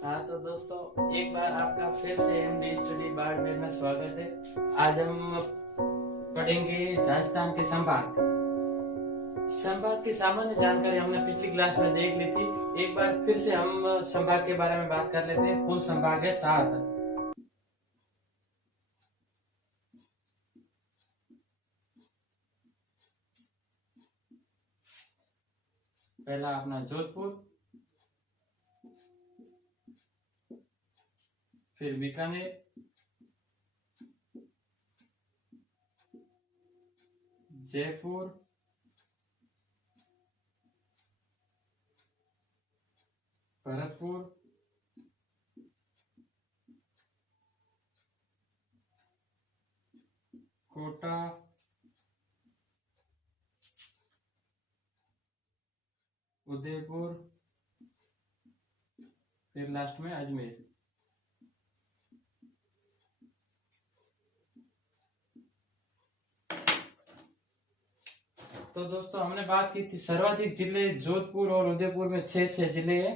हाँ तो दोस्तों, एक बार आपका फिर से एमडी स्टडी बाड़मेर में स्वागत है। आज हम पढ़ेंगे राजस्थान के संभाग। संभाग की सामान्य जानकारी हमने पिछली क्लास में देख ली थी। एक बार फिर से हम संभाग के बारे में बात कर लेते हैं। कुल संभाग है 7। पहला अपना जोधपुर, फिर बीकानेर, जयपुर, भरतपुर, कोटा, उदयपुर, फिर लास्ट में अजमेर। तो दोस्तों, हमने बात की थी सर्वाधिक जिले जोधपुर और उदयपुर में 6 जिले हैं,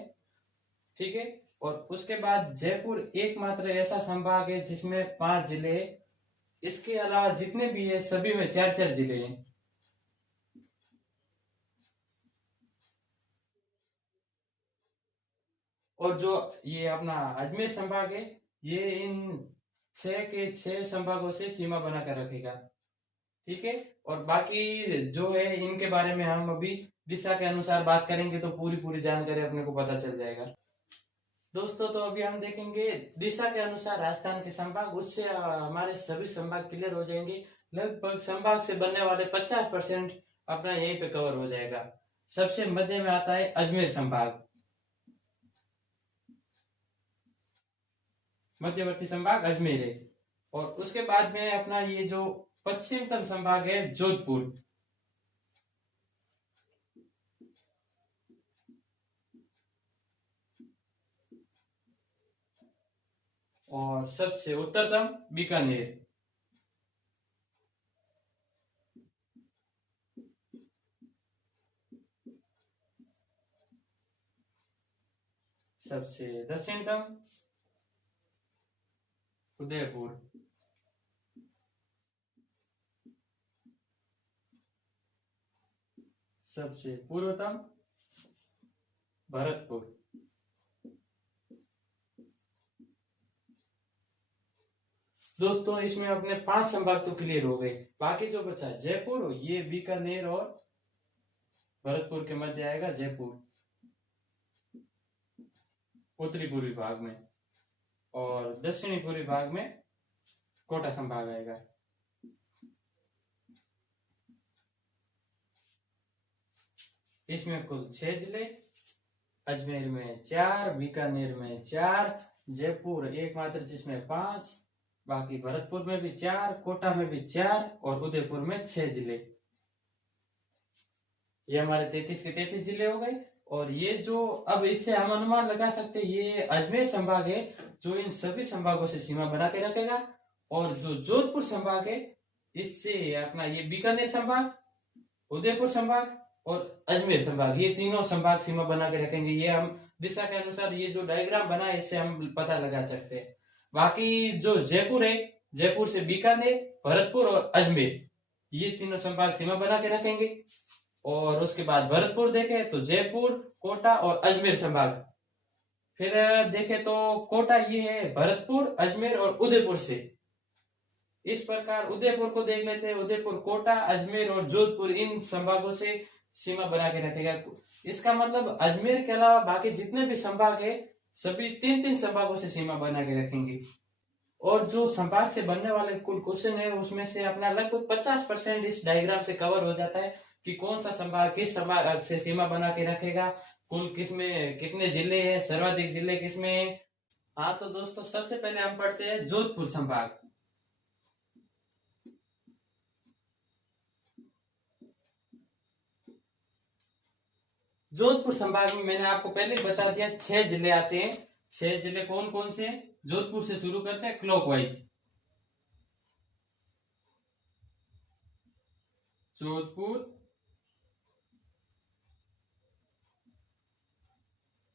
ठीक है। और उसके बाद जयपुर एकमात्र ऐसा संभाग है जिसमें 5 जिले हैं। इसके अलावा जितने भी है सभी में 4 जिले हैं। और जो ये अपना अजमेर संभाग है, ये इन 6 के 6 संभागों से सीमा बनाकर रखेगा, ठीक है। और बाकी जो है इनके बारे में हम अभी दिशा के अनुसार बात करेंगे तो पूरी जानकारी अपने को पता चल जाएगा। दोस्तों, तो अभी हम देखेंगे दिशा के अनुसार राजस्थान के संभाग। उससे हमारे सभी संभाग क्लियर हो जाएंगे। लगभग संभाग से बनने वाले 50% अपना यहीं पे कवर हो जाएगा। सबसे मध्य में आता है अजमेर संभाग, मध्यवर्ती संभाग अजमेर है। और उसके बाद में अपना ये जो पश्चिमतम संभाग है जोधपुर, और सबसे उत्तरतम बीकानेर। सबसे दक्षिणतम उदयपुर। सबसे पूर्वतम भरतपुर। दोस्तों, इसमें अपने 5 संभाग तो क्लियर हो गए। बाकी जो बचा जयपुर, ये बीकानेर और भरतपुर के मध्य आएगा जयपुर, उत्तरी पूर्वी भाग में। और दक्षिणी पूर्वी भाग में कोटा संभाग आएगा। इसमें कुल 6 जिले, अजमेर में 4, बीकानेर में 4, जयपुर एकमात्र जिसमें 5, बाकी भरतपुर में भी 4, कोटा में भी 4 और उदयपुर में 6 जिले। ये हमारे 33 के 33 जिले हो गए। और ये जो अब इससे हम अनुमान लगा सकते हैं, ये अजमेर संभाग है जो इन सभी संभागों से सीमा बना के रखेगा। और जो जोधपुर संभाग है, इससे अपना ये बीकानेर संभाग, उदयपुर संभाग और अजमेर संभाग, ये तीनों संभाग सीमा बना के रखेंगे। ये हम दिशा के अनुसार ये जो डायग्राम बना है इससे हम पता लगा सकते हैं। बाकी जो जयपुर है, जयपुर से बीकानेर, भरतपुर और अजमेर, ये तीनों संभाग सीमा बना के रखेंगे। और उसके बाद भरतपुर देखे तो जयपुर, कोटा और अजमेर संभाग। फिर देखे तो कोटा ये है भरतपुर, अजमेर और उदयपुर से। इस प्रकार उदयपुर को देख लेते हैं। उदयपुर कोटा, अजमेर और जोधपुर इन संभागों से सीमा बना के रखेगा। इसका मतलब अजमेर के अलावा बाकी जितने भी संभाग है सभी 3 संभागों से सीमा बना के रखेंगे। और जो संभाग से बनने वाले कुल क्वेश्चन है उसमें से अपना लगभग 50% इस डायग्राम से कवर हो जाता है कि कौन सा संभाग किस संभाग से सीमा बना के रखेगा, कुल किसमें कितने जिले हैं, सर्वाधिक जिले किसमें है। हाँ तो दोस्तों, सबसे पहले हम पढ़ते हैं जोधपुर संभाग। जोधपुर संभाग में मैंने आपको पहले ही बता दिया 6 जिले आते हैं। 6 जिले कौन कौन से हैं? जोधपुर से शुरू करते हैं क्लॉकवाइज। जोधपुर,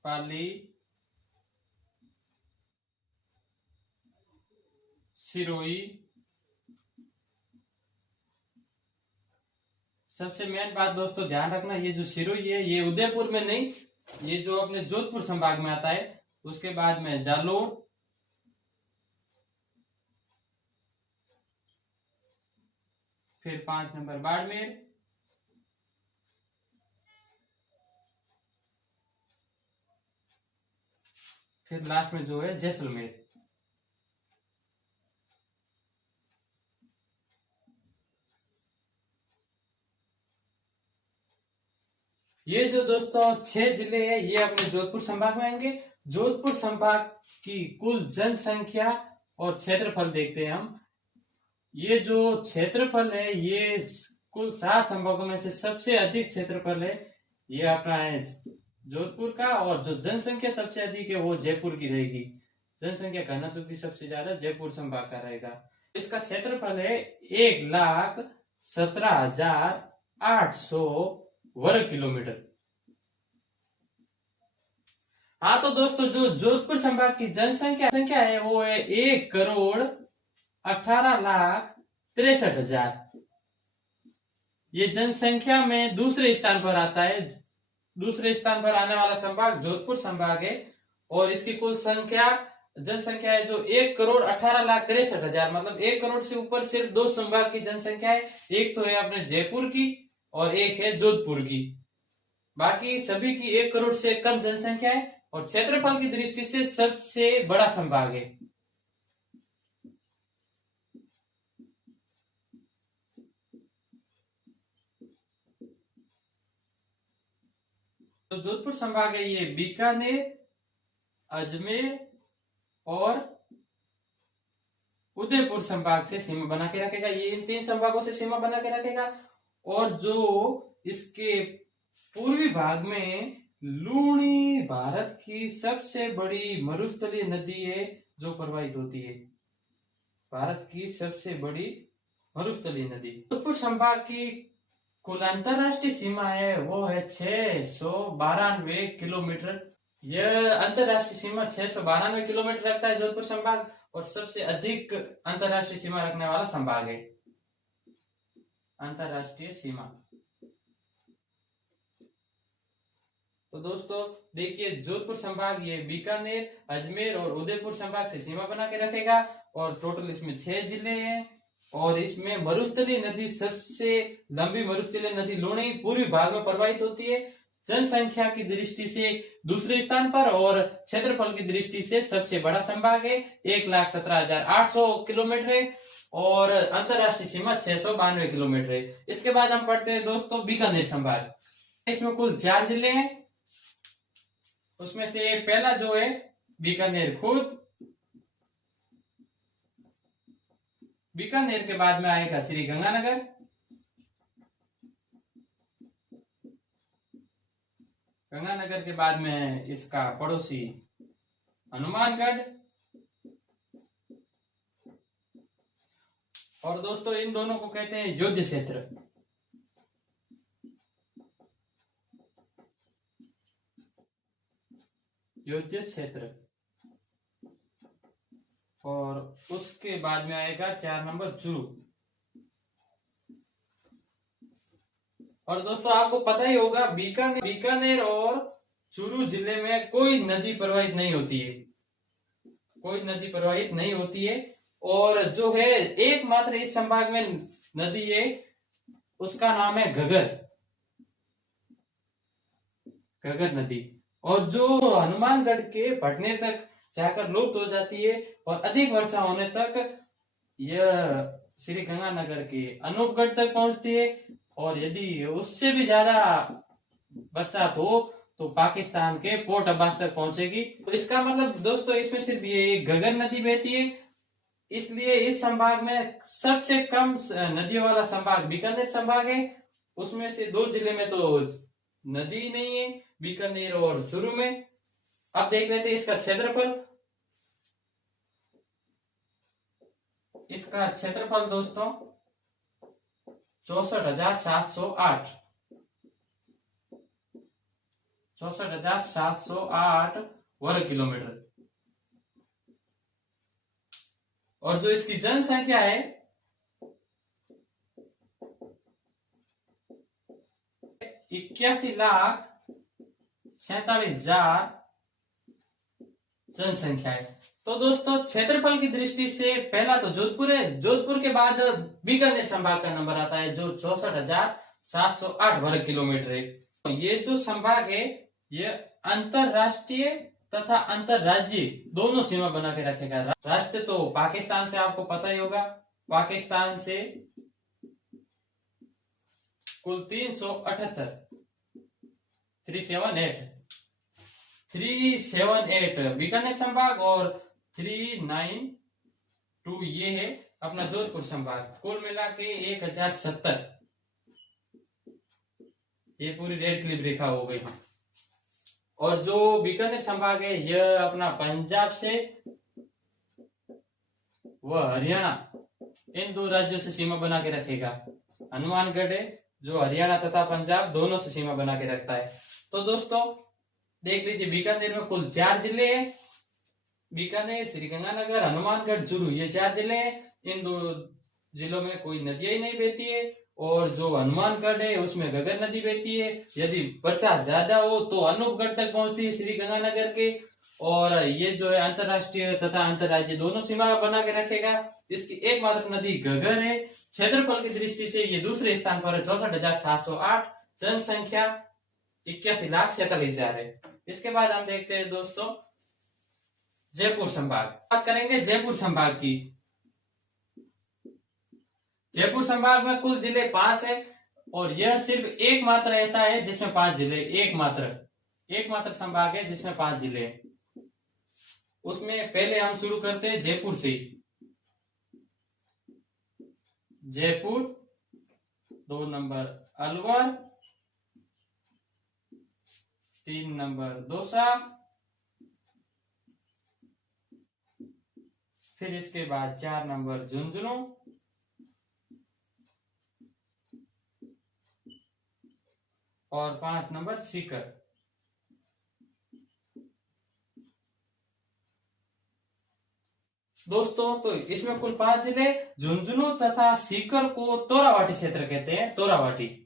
पाली, सिरोही। सबसे मेन बात दोस्तों ध्यान रखना, ये जो सिरोही है ये उदयपुर में नहीं, ये जो अपने जोधपुर संभाग में आता है। उसके बाद में जालोर, फिर 5 नंबर बाड़मेर, फिर लास्ट में जो है जैसलमेर। ये जो दोस्तों 6 जिले हैं ये अपने जोधपुर संभाग में आएंगे। जोधपुर संभाग की कुल जनसंख्या और क्षेत्रफल देखते हैं हम। ये जो क्षेत्रफल है ये कुल 7 संभागों में से सबसे अधिक क्षेत्रफल है ये अपना है जोधपुर का, और जो जनसंख्या सबसे अधिक है वो जयपुर की रहेगी। जनसंख्या घनत्व भी सबसे ज्यादा जयपुर संभाग का रहेगा। इसका क्षेत्रफल है 1,17,800 वर्ग किलोमीटर। हाँ तो दोस्तों जो जोधपुर संभाग की जनसंख्या है वो है 1,18,63,000। ये जनसंख्या में दूसरे स्थान पर आता है। दूसरे स्थान पर आने वाला संभाग जोधपुर संभाग है, और इसकी कुल जनसंख्या है जो 1,18,63,000, मतलब 1 करोड़ से ऊपर सिर्फ 2 संभाग की जनसंख्या है। एक तो है अपने जयपुर की और एक है जोधपुर की। बाकी सभी की 1 करोड़ से कम जनसंख्या है, और क्षेत्रफल की दृष्टि से सबसे बड़ा संभाग है। तो जोधपुर संभाग है ये बीकानेर, अजमेर और उदयपुर संभाग से सीमा बना के रखेगा। ये इन 3 संभागों से सीमा बना के रखेगा। और जो इसके पूर्वी भाग में लूणी भारत की सबसे बड़ी मरुस्थलीय नदी है जो प्रवाहित होती है। भारत की सबसे बड़ी मरुस्थलीय नदी। जोधपुर संभाग की कुल अंतरराष्ट्रीय सीमा है वो है 692 किलोमीटर। यह अंतरराष्ट्रीय सीमा 692 किलोमीटर रखता है जोधपुर संभाग, और सबसे अधिक अंतरराष्ट्रीय सीमा रखने वाला संभाग है। अंतरराष्ट्रीय सीमा। तो दोस्तों देखिए जोधपुर संभाग ये बीकानेर, अजमेर और उदयपुर संभाग से सीमा बना के रखेगा, और टोटल इसमें 6 जिले हैं। और इसमें मरुस्थलीय नदी, सबसे लंबी मरुस्थलीय नदी लूणी पूर्वी भाग में प्रवाहित होती है। जनसंख्या की दृष्टि से दूसरे स्थान पर और क्षेत्रफल की दृष्टि से सबसे बड़ा संभाग है। 1,17,800 किलोमीटर है, और अंतरराष्ट्रीय सीमा 692 किलोमीटर है। इसके बाद हम पढ़ते हैं दोस्तों बीकानेर संभाग। इसमें कुल 4 जिले हैं। उसमें से पहला जो है बीकानेर खुर्द। बीकानेर के बाद में आएगा श्री गंगानगर। गंगानगर के बाद में इसका पड़ोसी हनुमानगढ़। और दोस्तों इन दोनों को कहते हैं युद्ध क्षेत्र। युद्ध क्षेत्र। और उसके बाद में आएगा 4 नंबर चूरू। और दोस्तों आपको पता ही होगा बीकानेर और चूरू जिले में कोई नदी प्रवाहित नहीं होती है। कोई नदी प्रवाहित नहीं होती है। और जो है एकमात्र इस संभाग में नदी है उसका नाम है घगर। घगर नदी। और जो हनुमानगढ़ के भटनेर तक जाकर लुप्त हो जाती है, और अधिक वर्षा होने तक यह श्री गंगानगर के अनूपगढ़ तक पहुंचती है। और यदि उससे भी ज्यादा बरसात हो तो पाकिस्तान के पोर्ट अब्बास तक पहुंचेगी। तो इसका मतलब दोस्तों इसमें सिर्फ ये घगर नदी बहती है। इसलिए इस संभाग में सबसे कम नदियों वाला संभाग बीकानेर संभाग है। उसमें से 2 जिले में तो नदी नहीं है, बीकानेर और चूरू में। अब देख लेते हैं इसका क्षेत्रफल। इसका क्षेत्रफल दोस्तों 64,708 64,708 वर्ग किलोमीटर। और जो इसकी जनसंख्या है 81,47,000 जनसंख्या है। तो दोस्तों क्षेत्रफल की दृष्टि से पहला तो जोधपुर है, जोधपुर के बाद बीकानेर संभाग का नंबर आता है जो 64,708 वर्ग किलोमीटर है। तो ये जो संभाग है ये अंतरराष्ट्रीय तथा अंतरराज्यीय दोनों सीमा बना के रखेगा। राष्ट्र तो पाकिस्तान से आपको पता ही होगा, पाकिस्तान से कुल 378 बीकानेर संभाग और 392 ये है अपना जोधपुर संभाग, कुल मिला के 1070। ये पूरी रेड क्लिप रेखा हो गई। और जो बीकानेर संभाग है यह अपना पंजाब से व हरियाणा इन दो राज्यों से सीमा बना के रखेगा। हनुमानगढ़ है जो हरियाणा तथा पंजाब दोनों से सीमा बना के रखता है। तो दोस्तों देख लीजिए बीकानेर में कुल 4 जिले हैं, बीकानेर, श्रीगंगानगर, हनुमानगढ़, चूरू, ये 4 जिले हैं। इन 2 जिलों में कोई नदियां ही नहीं बहती है। और जो हनुमानगढ़ है उसमें घग्गर नदी बहती है, यदि बरसात ज्यादा हो तो अनूपगढ़ तक पहुंचती है श्रीगंगानगर के। और ये जो है अंतरराष्ट्रीय तथा अंतरराज्यीय दोनों सीमा बना के रखेगा। इसकी एकमात्र नदी घग्गर है। क्षेत्रफल की दृष्टि से ये दूसरे स्थान पर 64,708, जनसंख्या 81,47,000 है। इसके बाद हम देखते हैं दोस्तों जयपुर संभाग। बात करेंगे जयपुर संभाग की। जयपुर संभाग में कुल जिले 5 है और यह सिर्फ एकमात्र ऐसा है जिसमें 5 जिले, एकमात्र संभाग है जिसमें 5 जिले हैं। उसमें पहले हम शुरू करते हैं जयपुर से। जयपुर, 2 नंबर अलवर, 3 नंबर दौसा, फिर इसके बाद 4 नंबर झुंझुनू और 5 नंबर सीकर। दोस्तों तो इसमें कुल 5 जिले, झुंझुनू तथा सीकर को तोरावाटी क्षेत्र कहते हैं, तोरावाटी।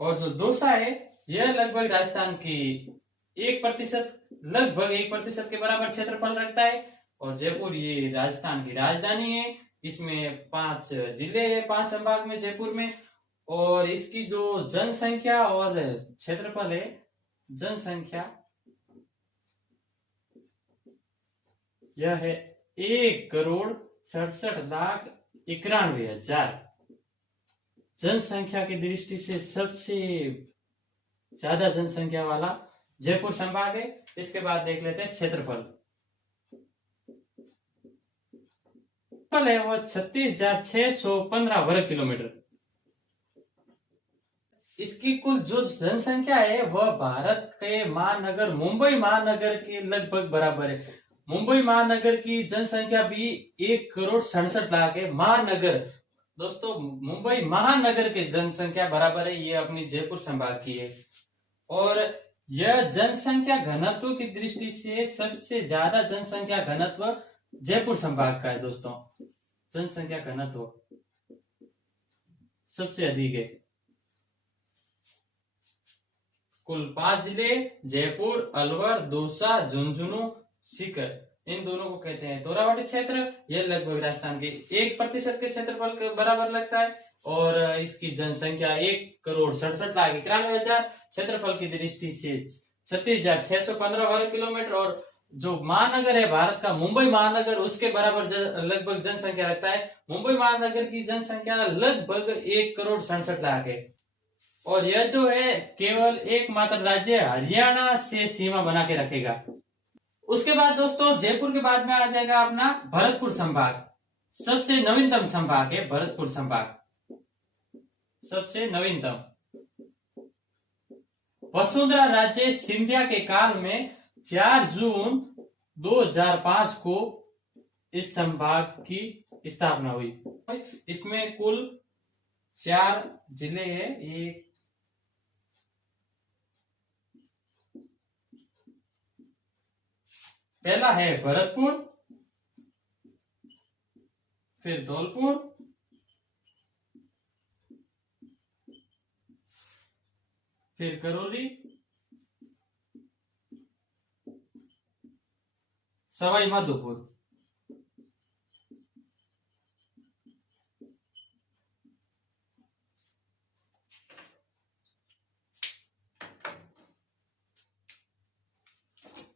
और जो दौसा है यह लगभग राजस्थान की 1% के बराबर क्षेत्रफल रखता है। और जयपुर ये राजस्थान की राजधानी है। इसमें 5 जिले हैं 5 संभाग में जयपुर में। और इसकी जो जनसंख्या और क्षेत्रफल है, जनसंख्या यह है 1,67,91,000। जनसंख्या की दृष्टि से सबसे ज्यादा जनसंख्या वाला जयपुर संभाग है। इसके बाद देख लेते हैं क्षेत्रफल है वो 36,615 वर्ग किलोमीटर। इसकी कुल जो जनसंख्या है वह भारत के महानगर मुंबई महानगर के लगभग बराबर है। मुंबई महानगर की जनसंख्या भी 1,67,00,000 है। महानगर दोस्तों, मुंबई महानगर की जनसंख्या बराबर है ये अपनी जयपुर संभाग की है। और यह जनसंख्या घनत्व की दृष्टि से सबसे ज्यादा जनसंख्या घनत्व जयपुर संभाग का है। दोस्तों जनसंख्या घनत्व सबसे अधिक है। कुल 5 जिले जयपुर, अलवर, दौसा, झुंझुनू, सीकर, इन दोनों को कहते हैं तोरावाटी क्षेत्र। यह लगभग राजस्थान के 1% के क्षेत्रफल के बराबर लगता है। और इसकी जनसंख्या 1,67,91,000, क्षेत्रफल की दृष्टि से 36,615 वर्ग किलोमीटर। और जो महानगर है भारत का मुंबई महानगर, उसके बराबर लगभग जनसंख्या रखता है। मुंबई महानगर की जनसंख्या लगभग 1,67,00,000 है। और यह जो है केवल एकमात्र राज्य हरियाणा से सीमा बना के रखेगा। उसके बाद दोस्तों जयपुर के बाद में आ जाएगा अपना भरतपुर संभाग। सबसे नवीनतम संभाग है भरतपुर संभाग, सबसे नवीनतम। वसुंधरा राजे सिंधिया के काल में 4 जून 2005 को इस संभाग की स्थापना हुई। इसमें कुल 4 जिले हैं। पहला है भरतपुर, फिर धौलपुर, फिर करौली, सवाई माधोपुर।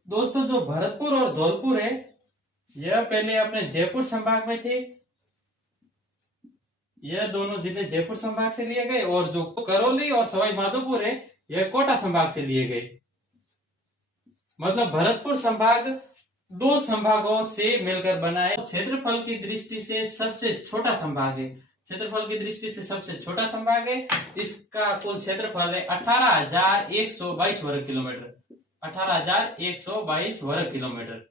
दोस्तों जो भरतपुर और धौलपुर है यह पहले अपने जयपुर संभाग में थे। यह दोनों जिले जयपुर संभाग से लिए गए और जो करौली और सवाई माधोपुर है यह कोटा संभाग से लिए गए। मतलब भरतपुर संभाग दो संभागों से मिलकर बना है। क्षेत्रफल की दृष्टि से सबसे छोटा संभाग है। क्षेत्रफल की दृष्टि से सबसे छोटा संभाग है। इसका कुल क्षेत्रफल है 18,122 वर्ग किलोमीटर। 18,122 वर्ग किलोमीटर।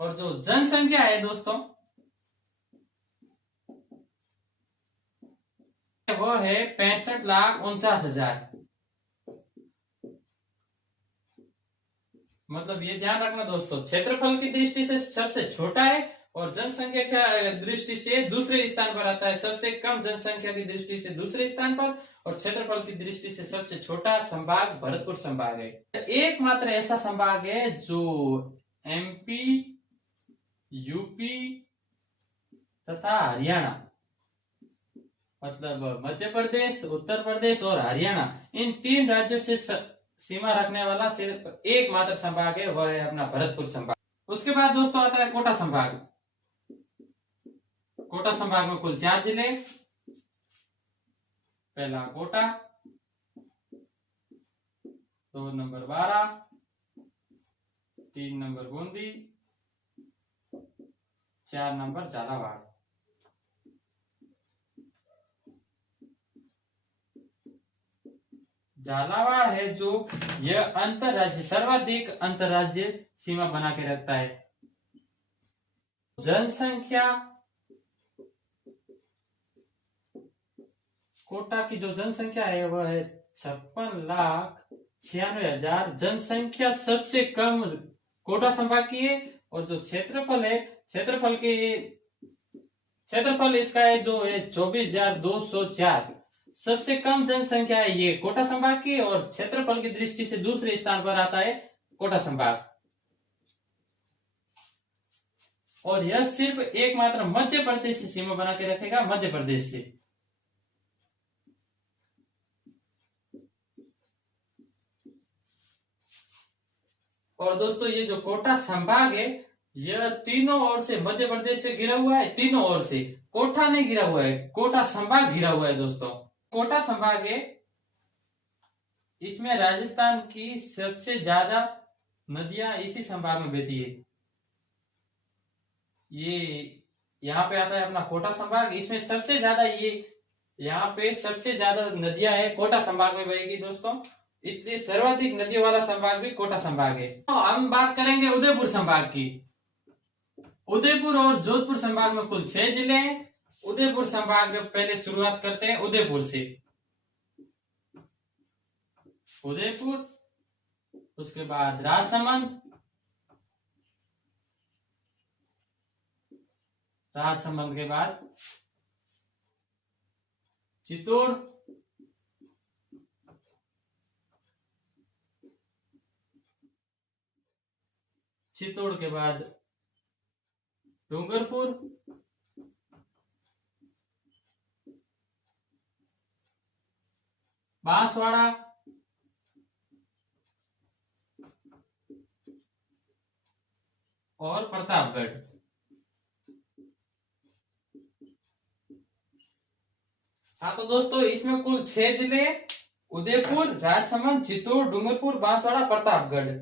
और जो जनसंख्या है दोस्तों वो है 65,49,000। मतलब ये ध्यान रखना दोस्तों, क्षेत्रफल की दृष्टि से सबसे छोटा है और जनसंख्या की दृष्टि से दूसरे स्थान पर आता है। सबसे कम जनसंख्या की दृष्टि से दूसरे स्थान पर और क्षेत्रफल की दृष्टि से सबसे छोटा संभाग भरतपुर संभाग है। एकमात्र ऐसा संभाग है जो एमपी, यूपी तथा हरियाणा, मतलब मध्य प्रदेश, उत्तर प्रदेश और हरियाणा, इन तीन राज्यों से सीमा रखने वाला सिर्फ एकमात्र संभाग है, वह है अपना भरतपुर संभाग। उसके बाद दोस्तों आता है कोटा संभाग। कोटा संभाग में कुल 4 जिले। पहला Kota, 2 number 12, 3 number Bundi, 4 number Jhalawar. Jhalawar है जो यह अंतरराज्य सर्वाधिक अंतरराज्य सीमा बना के रखता है। जनसंख्या, कोटा की जो जनसंख्या है वह है 56,96,000। जनसंख्या सबसे कम कोटा संभाग की है। और जो क्षेत्रफल है, क्षेत्रफल इसका है जो है 24,204। सबसे कम जनसंख्या है ये कोटा संभाग की और क्षेत्रफल की दृष्टि से दूसरे स्थान पर आता है कोटा संभाग। और यह सिर्फ एकमात्र मध्य प्रदेश से सीमा बना के रखेगा, मध्य प्रदेश से। और दोस्तों ये जो कोटा संभाग है यह तीनों ओर से मध्य प्रदेश से घिरा हुआ है। तीनों ओर से, कोटा नहीं घिरा हुआ है, कोटा संभाग घिरा हुआ है दोस्तों। कोटा संभाग है, इसमें राजस्थान की सबसे ज्यादा नदियां इसी संभाग में बहती है। ये यहाँ पे आता है अपना कोटा संभाग। इसमें सबसे ज्यादा यहाँ पे सबसे ज्यादा नदियां है कोटा संभाग में बहेगी दोस्तों, इसलिए सर्वाधिक नदियों वाला संभाग भी कोटा संभाग है। तो हम बात करेंगे उदयपुर संभाग की। उदयपुर और जोधपुर संभाग में कुल 6 जिले हैं। उदयपुर संभाग में पहले शुरुआत करते हैं उदयपुर से। उदयपुर, उसके बाद राजसमंद, राजसमंद के बाद चित्तौड़, चित्तौड़ के बाद डूंगरपुर, बांसवाड़ा, और प्रतापगढ़। हाँ तो दोस्तों इसमें कुल 6 जिले, उदयपुर, राजसमंद, चित्तौड़, डूंगरपुर, बांसवाड़ा, प्रतापगढ़।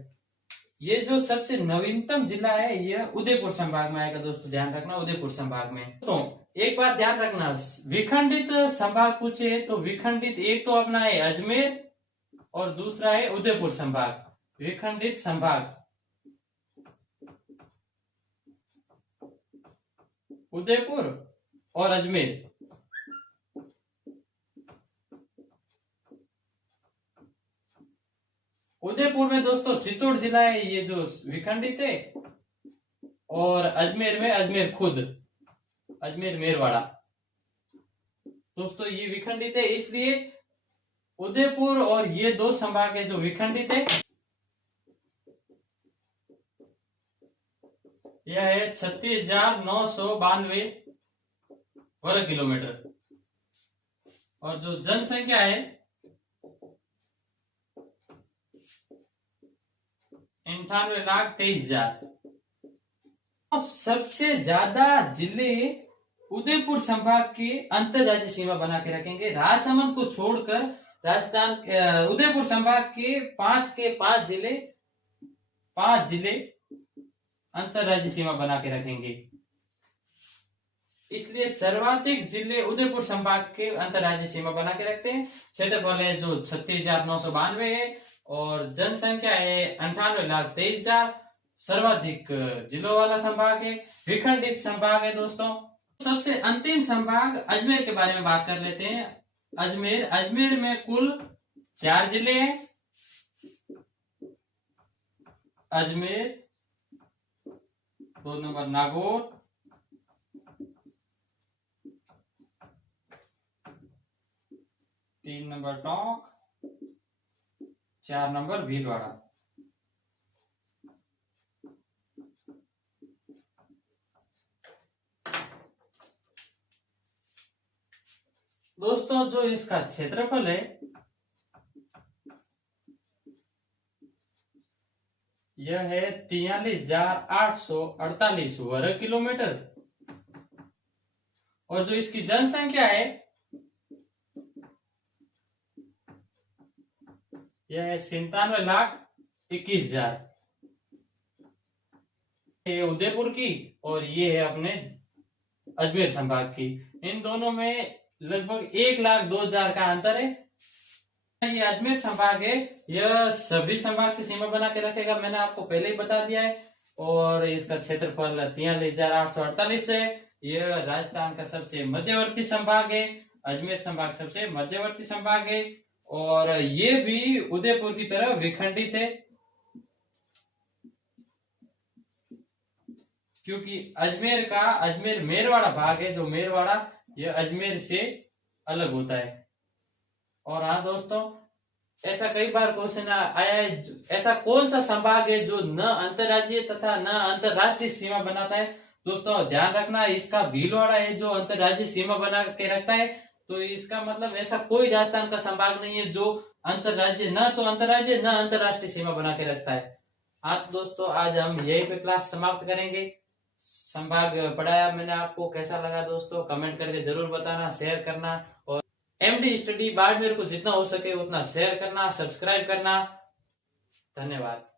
ये जो सबसे नवीनतम जिला है यह उदयपुर संभाग में आएगा दोस्तों, ध्यान रखना उदयपुर संभाग में। तो एक बात ध्यान रखना, विखंडित संभाग पूछे तो विखंडित एक तो अपना है अजमेर और दूसरा है उदयपुर संभाग। विखंडित संभाग उदयपुर और अजमेर। उदयपुर में दोस्तों चित्तौड़ जिला है, ये जो विखंडित है। और अजमेर में अजमेर खुद, अजमेर मेरवाड़ा दोस्तों ये विखंडित है, इसलिए उदयपुर और ये दो संभाग है जो विखंडित है। यह है 36,992 वर्ग किलोमीटर। और जो जनसंख्या है 98,23,000। सबसे ज्यादा जिले उदयपुर संभाग के अंतरराज्यीय सीमा बना के रखेंगे। राजसमंद को छोड़कर राजस्थान उदयपुर संभाग के पांच जिले अंतरराज्यीय सीमा बना के रखेंगे। इसलिए सर्वाधिक जिले उदयपुर संभाग के अंतरराज्यीय सीमा बना के रखते हैं। क्षेत्रफल है जो 36,992 है और जनसंख्या है 98,23,000। सर्वाधिक जिलों वाला संभाग है, विखंडित संभाग है दोस्तों। सबसे अंतिम संभाग अजमेर के बारे में बात कर लेते हैं। अजमेर में कुल 4 जिले हैं। Ajmer, 2 number Nagaur, 3 number Tonk, 4 number Bhilwara. दोस्तों जो इसका क्षेत्रफल है यह है 43,848 वर्ग किलोमीटर। और जो इसकी जनसंख्या है यह है 97,21,000। ये उदयपुर की और ये है अपने अजमेर संभाग की। इन दोनों में लगभग 1,02,000 का अंतर है। ये अजमेर संभाग है, यह सभी संभाग से सीमा बना के रखेगा, मैंने आपको पहले ही बता दिया है। और इसका क्षेत्रफल 43,848 है। यह राजस्थान का सबसे मध्यवर्ती संभाग है। अजमेर संभाग सबसे मध्यवर्ती संभाग है और ये भी उदयपुर की तरह विखंडित है, क्योंकि अजमेर मेरवाड़ा भाग है। जो मेरवाड़ा यह अजमेर से अलग होता है। और हाँ दोस्तों, ऐसा कई बार क्वेश्चन आया है, ऐसा कौन सा संभाग है जो न अंतरराज्यीय तथा न अंतरराष्ट्रीय सीमा बनाता है। दोस्तों ध्यान रखना, इसका भीलवाड़ा है जो अंतरराज्यीय सीमा बना के रखता है। तो इसका मतलब ऐसा कोई राजस्थान का संभाग नहीं है जो अंतरराज्यीय न अंतरराष्ट्रीय सीमा बना के रखता है। हाँ दोस्तों, आज हम यही पे क्लास समाप्त करेंगे। संभाग पढ़ाया मैंने आपको, कैसा लगा दोस्तों कमेंट करके जरूर बताना, शेयर करना। और एमडी स्टडी बाड़मेर को जितना हो सके उतना शेयर करना, सब्सक्राइब करना। धन्यवाद।